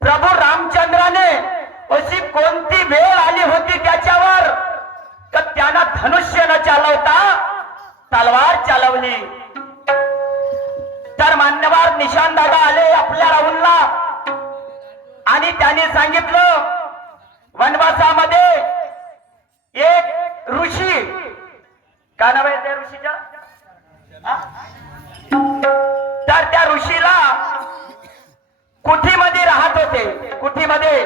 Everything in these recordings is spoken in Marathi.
प्रभू रामचंद्राने अशी कोणती वेळ आली होती त्याच्यावर? तर त्यांना धनुष्य न चालवता तलवार चालवली? तर मान्यवर निशान दादा आले आपल्या राहुलला. आणि त्यांनी सांगितलं वनवासामध्ये एक ऋषी. का नाव आहे त्या ऋषीचा? तर त्या ऋषीला होते. कुठीमध्ये?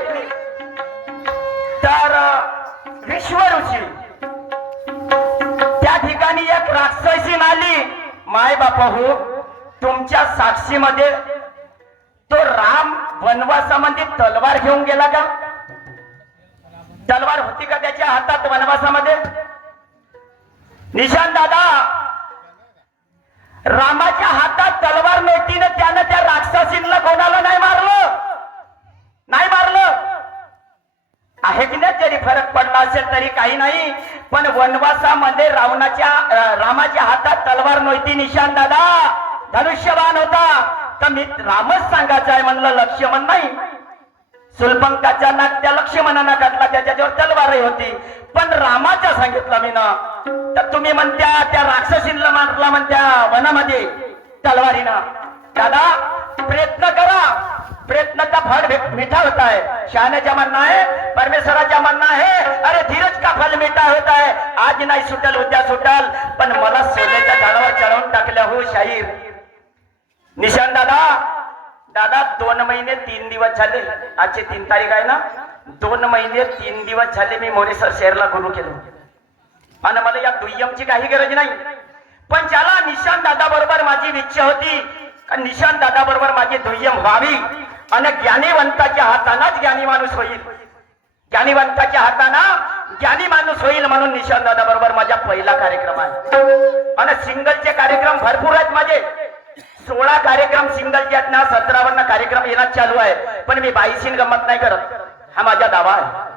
तर विश्व ऋषी त्या ठिकाणी एक राक्षसी माली माय बापा हो तुमच्या साक्षीमध्ये तो राम वनवासामध्ये तलवार घेऊन गेला का? तलवार होती का त्याच्या हातात वनवासामध्ये? निशान दादा रामाच्या हातात तलवार नव्हती ना त्यानं त्या राक्षसींना कोणाला नाही मारलं? नाही मारलं. आहे की नाही? जरी फरक पडला असेल तरी काही नाही. पण वनवासामध्ये रावणाच्या रामाच्या हातात तलवार नव्हती निशान दादा. धनुष्यबाण होता. तर मी रामच सांगायचं आहे म्हणलं लक्ष्मण नाही. सुलपंकाच्या ना त्या लक्ष्मणानं घातला त्याच्यावर तलवारही होती. पण रामाच्या सांगितलं मी ना. तर तुम्ही म्हणत्या त्या राक्षसीला मारला म्हणत्या वनामध्ये तलवारीनं. दादा प्रयत्न करा. प्रयत्नाचा फळ मीठा मिठा होता है शहाण्याच्या म्हणणं आहे परमेश्वराच्या म्हणणं आहे. अरे धीरज का फल मिठा होता है आज नाही सुटल उद्या सुटल. पण मला सोन्याच्या झाडावर चढवून टाकल्या हो शाहीर. निशान दादा दादा दोन महिने तीन दिवस झाले. आजची तीन तारीख आहे ना? दोन महिने तीन दिवस झाले मी मोरेसर शहरला गुरु केलो. आणि मला या दुय्यमची काही गरज नाही. पण ज्याला निशान दादा बरोबर माझी इच्छा होती का निशान दादा बरोबर माझी दुय्यम व्हावी? आणि ज्ञानीवंताच्या हातानाच ज्ञानी माणूस होईल. ज्ञानीवंताच्या हाताना ज्ञानी माणूस होईल म्हणून निशांत दादा बरोबर माझा पहिला कार्यक्रम आहे. आणि सिंगलचे कार्यक्रम भरपूर आहेत माझे. सोळा कार्यक्रम सिंगलचे आहेत ना सतरावरना कार्यक्रम येणार चालू आहे. पण मी बाईशीन गमत नाही करत. हा माझा दावा आहे.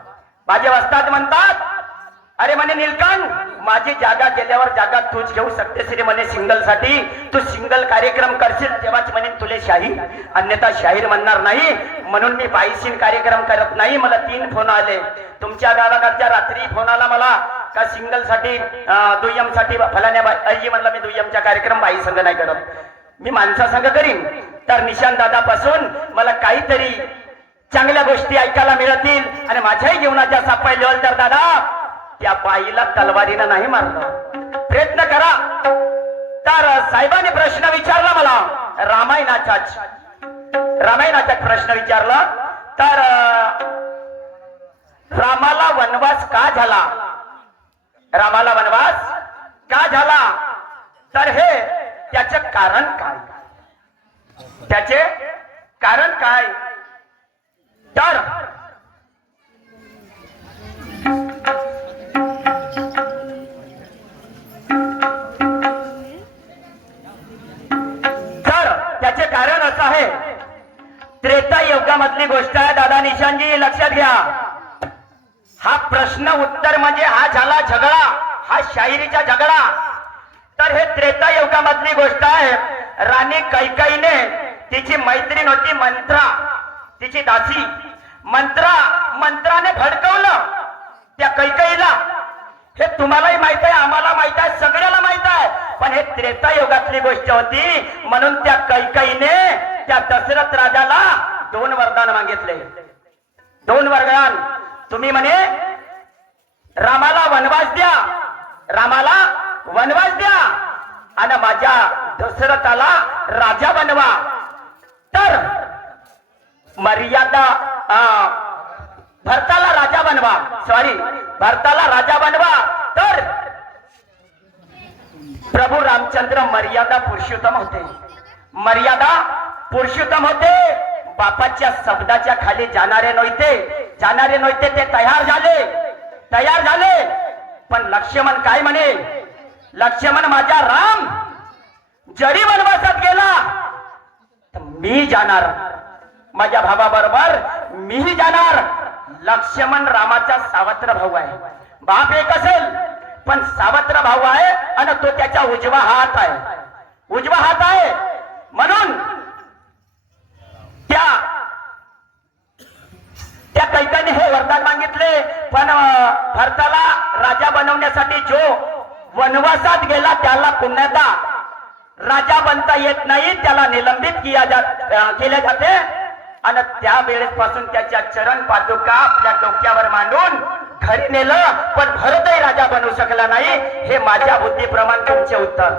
माझे वस्तात म्हणतात अरे म्हणे निलकंठ माझी जागा गेल्यावर जागा तूच घेऊ शकतेस रे म्हणे सिंगलसाठी तू सिंगल कार्यक्रम करशील तेव्हाच म्हणे तुले शाही. अन्यथा शाहीर म्हणणार नाही. म्हणून मी बाईशीन कार्यक्रम करत नाही. मला तीन फोन आले. तुमच्या गावाकडच्या रात्री फोन आला मला का सिंगलसाठी दुय्यमसाठी फलाण्या बाई अजी म्हणलं मी दुय्यमचा कार्यक्रम बाई संघ नाही करत. मी माणसा संघ करीन. तर निशान दादापासून मला काहीतरी चांगल्या गोष्टी ऐकायला मिळतील. आणि माझ्याही जीवनाच्या सापाय लेवल तर दादा त्या बाईला तलवारीनं नाही मारलं. प्रयत्न करा. तर साहेबांनी प्रश्न विचारला मला. रामायणाच्या रामायणाचा प्रश्न विचारला. तर रामाला वनवास का झाला? रामाला वनवास का झाला? तर हे त्याच कारण काय? त्याचे कारण काय? तर तर मधली गोष्ट आहे दादा निशांजी लक्षात घ्या. हा प्रश्न उत्तर म्हणजे हा झाला झगडा हा शाहिरीचा झगडा. तर हे त्रेता युगामधली गोष्ट आहे. राणी कैकाईने तिची मैत्रीण होती मंत्रा तिची दासी मंत्रा मंत्राने भडकवलं त्या कैकाईला. हे तुम्हालाही माहीत आहे आम्हाला माहीत आहे सगळ्याला माहीत आहे. पण हे त्रेता युगातली गोष्ट होती म्हणून त्या कैकाईने त्या दशरथ राजाला दोन वरदान मागितले. दोन वरदान. तुम्ही म्हणे रामाला वनवास द्या. रामाला वनवास द्या. आणि माझ्या दशरथाला राजा बनवा. तर मर्यादा भरताला राजा बनवा. सॉरी भरताला राजा बनवा. तर प्रभू रामचंद्र मर्यादा पुरुषोत्तम होते. मर्यादा पुरुषोत्तम होते. बापाच्या शब्दाच्या खाली जाणारे नव्हते जाणारे नव्हते ते तयार झाले तयार झाले. पण लक्ष्मण काय म्हणे? लक्ष्मण माझा राम जरी वनवासात गेला तर मी जाणार. माझ्या भावाबरोबर मीही जाणार. लक्ष्मण रामाचा सावत्र भाऊ आहे. बाप एक असेल पण सावत्र भाऊ आहे आणि तो त्याचा उजवा हात आहे. उजवा हात आहे. म्हणून त्या त्या कैकाने हे वरदान मागितले पण भारताला राजा बनवण्यासाठी जो वनवासात गेला त्याला पुण्याचा राजा बनता येत नाही त्याला निलंबित किया केले जाते. आणि त्या वेळेपासून त्याच्या चरण पादुका आपल्या डोक्यावर मांडून घरी नेलं पण भरतही राजा बनवू शकला नाही. हे माझ्या बुद्धीप्रमाण तुमचे उत्तर.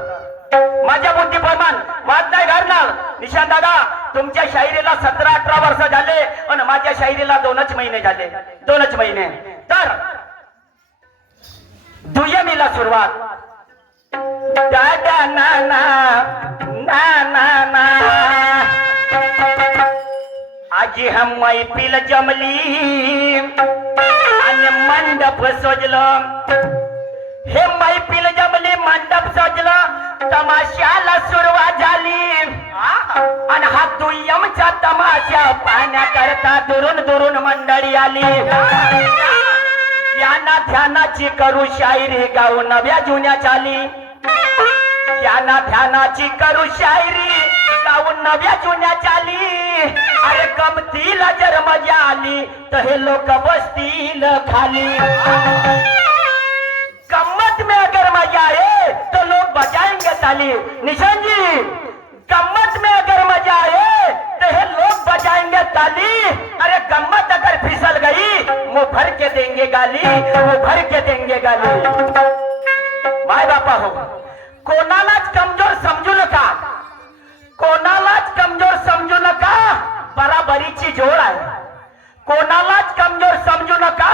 माझ्या बुद्धीप्रमाण वाद नाही घालणार निशांत दादा. तुमच्या शाहिरीला सतरा अठरा वर्ष झाले पण माझ्या शाहिरीला दोनच महिने झाले. दोनच महिने. तर दुयमीला सुरुवात. दादा ना ना ना ना ना. आजी हम मैफिल जमली आणि मंडप सजलं. हे मैफिल जमली मंडप सजलं. तमाशाला सुरुवात झाली. आणि हा दुय्यमचा तमाशा पाहण्याकरता दुरून दुरून मंडळी आली. ज्ञाना ध्यानाची करू शायरी गाऊ नव्या जुन्या चाली. ज्ञाना ध्यानाची करू शायरी गाऊ नव्या जुन्या चाली. अरे गमतीला जर मजा आली तर हे लोक बसतील खाली. गम्मत में अगर मजा बजाएंगे ताली। निशान जी, गम्मत में अगर मज़ा आए तो ये लोग बजाएँगे ताली। अरे गम्मत अगर फिसल गई, मुँह भर के देंगे गाली, मुँह भर के देंगे गाली। माय बापा हो, कोणालाच कमज़ोर समजू नका। कोणालाच कमज़ोर समजू नका, बराबरीची जोड आहे। कोणालाच कमज़ोर समजू नका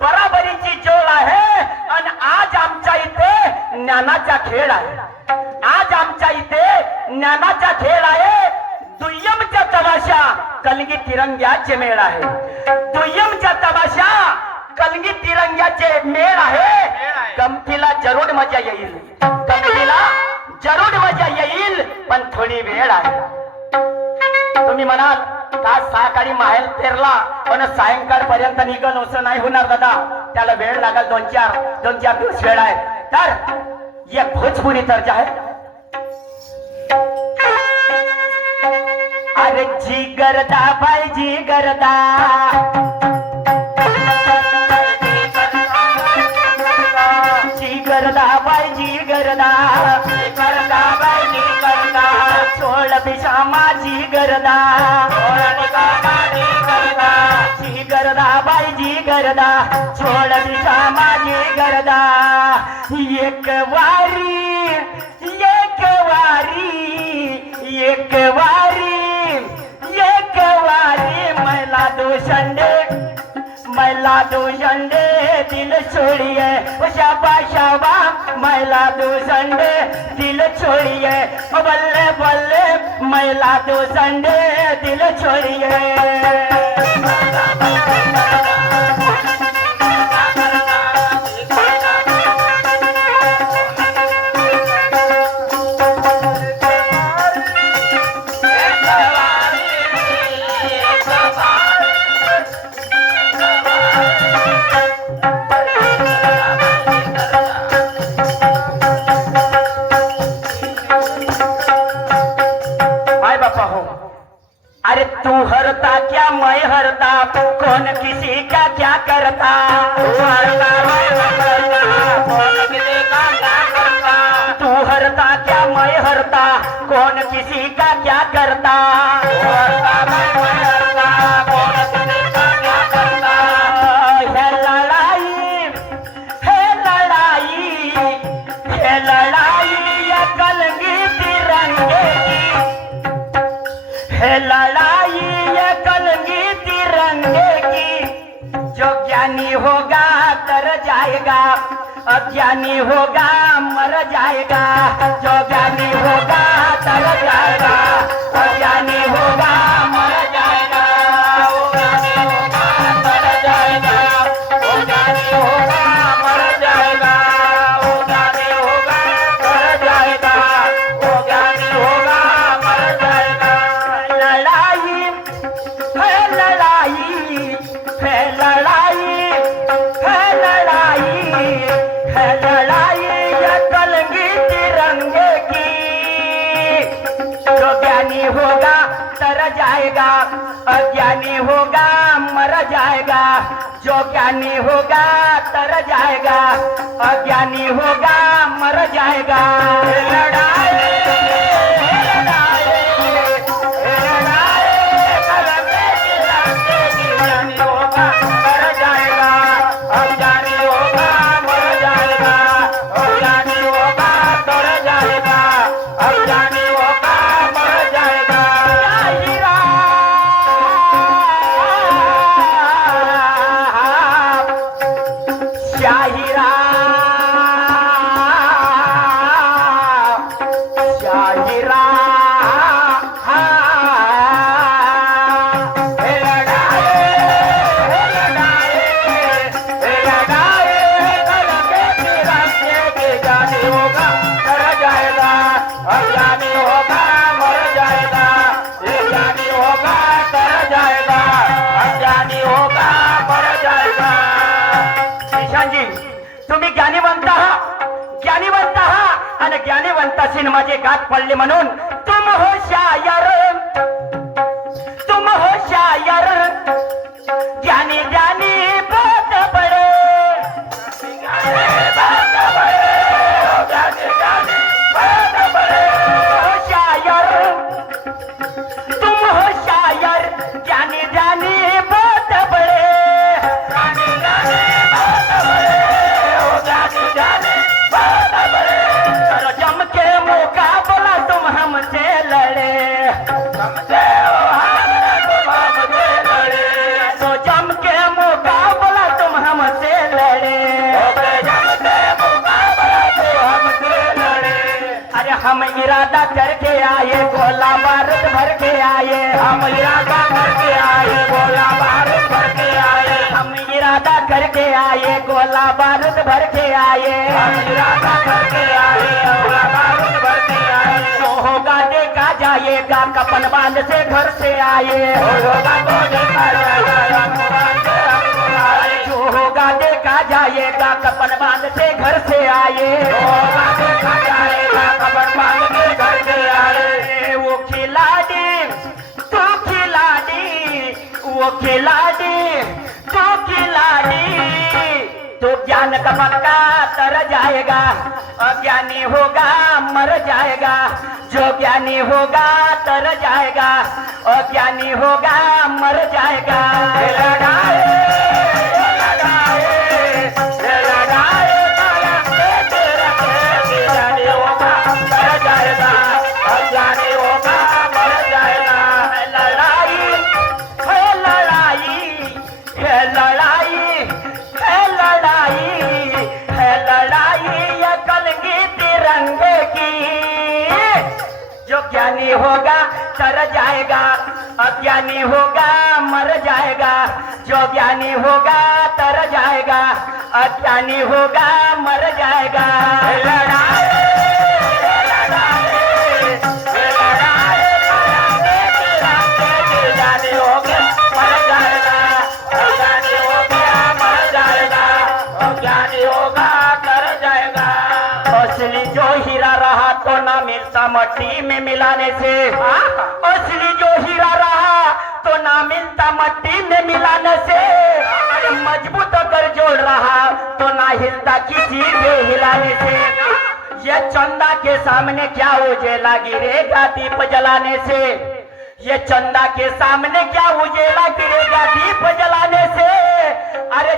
बराबरीची जोड आहे आणि आज आमच्या इथे ज्ञानाचा खेळ आहे. आज आमच्या इथे ज्ञानाचा खेळ आहे. दुय्यमच्या तमाशा कलगी तिरंग्याचे मेळ आहे. दुय्यमच्या तमाशा कलगी तिरंग्याचे मेळ आहे. गमतीला जरूर मजा येईल. गमतीला जरूर मजा येईल पण थोडी वेळ आहे. तुम्ही म्हणाल का सकाळी माहेल पेरला पण सायंकाळ पर्यंत निघन असं नाही होणार दादा. त्याला वेळ लागेल दोन चार दोन चार दिवस वेळ आहे. तर एक भोजपुरी तर आहे. अरे जी गरदा बाई जी गरदा जी गरदा बाई जी गरदा सोळ बिशामा जी गरदा गरदा बाई जी गरदा सोडली बिशामा जी गरदा. एक वारी एक वारी एक वारी एक वारी. मैला दोषंडे मैला दोषंडे दिल छोड़िए शाबा शाबा मैला दोषंडे दिल छोड़िए बल्ले बल्ले. मैला दोषंडे दिल छोड़िए. माय कौन किसी का क्या करता? तू हरता क्या मैं हरता? कौन किसी का क्या करता? है लड़ाई है लड़ाई है लड़ाई कलगी तिरंगे है लड़ाई ये कलगी तिरंगे की जो ज्ञानी होगा तर जाएगा। अज्ञानी होगा मर जाएगा। जो ज्ञानी होगा तर जाएगा। जाएगा जो ज्ञानी होगा तर जाएगा अज्ञानी होगा मर जाएगा लड़ाई सिनेमाचे गाठ पडले म्हणून तुम हो शायर. इरादा करके आए गोला बारूद भर के आए। हम इरादा करके आए गोला बारूद भर के आए। हम इरादा करके आए गोला बारूद भर के आए। हम इरादा करके आए गोला बारूद भर के आए। जो होगा देखा जाएगा, कपन बाँध से घर से आए। होगा तो देखा जाएगा। जो होगा देखा जाएगा, कपन खिलाड़ी तू खिलाड़ी. तो ज्ञान का पक्का तर जाएगा अज्ञानी होगा मर जाएगा. जो ज्ञानी होगा तर जाएगा अज्ञानी होगा मर जाएगा. ज्ञानी होगा तर जाएगा। अज्ञानी होगा, मर जाएगा। जो ज्ञानी होगा, तर जाएगा। अज्ञानी होगा, मर जाएगा। लड़ाई असली जो हीरा रहा तो ना मिलता मट्टी में मिलाने से. असली जो हीरा रहा तो ना मिलता मट्टी में मिलाने से. मजबूत कर जोड़ रहा तो ना हिलता किसी में हिलाने से. ये चंदा के सामने क्या उजेला गिरेगा दीप जलाने से. ये चंदा के सामने क्या उजेला गिरेगा दीप जलाने से. अरे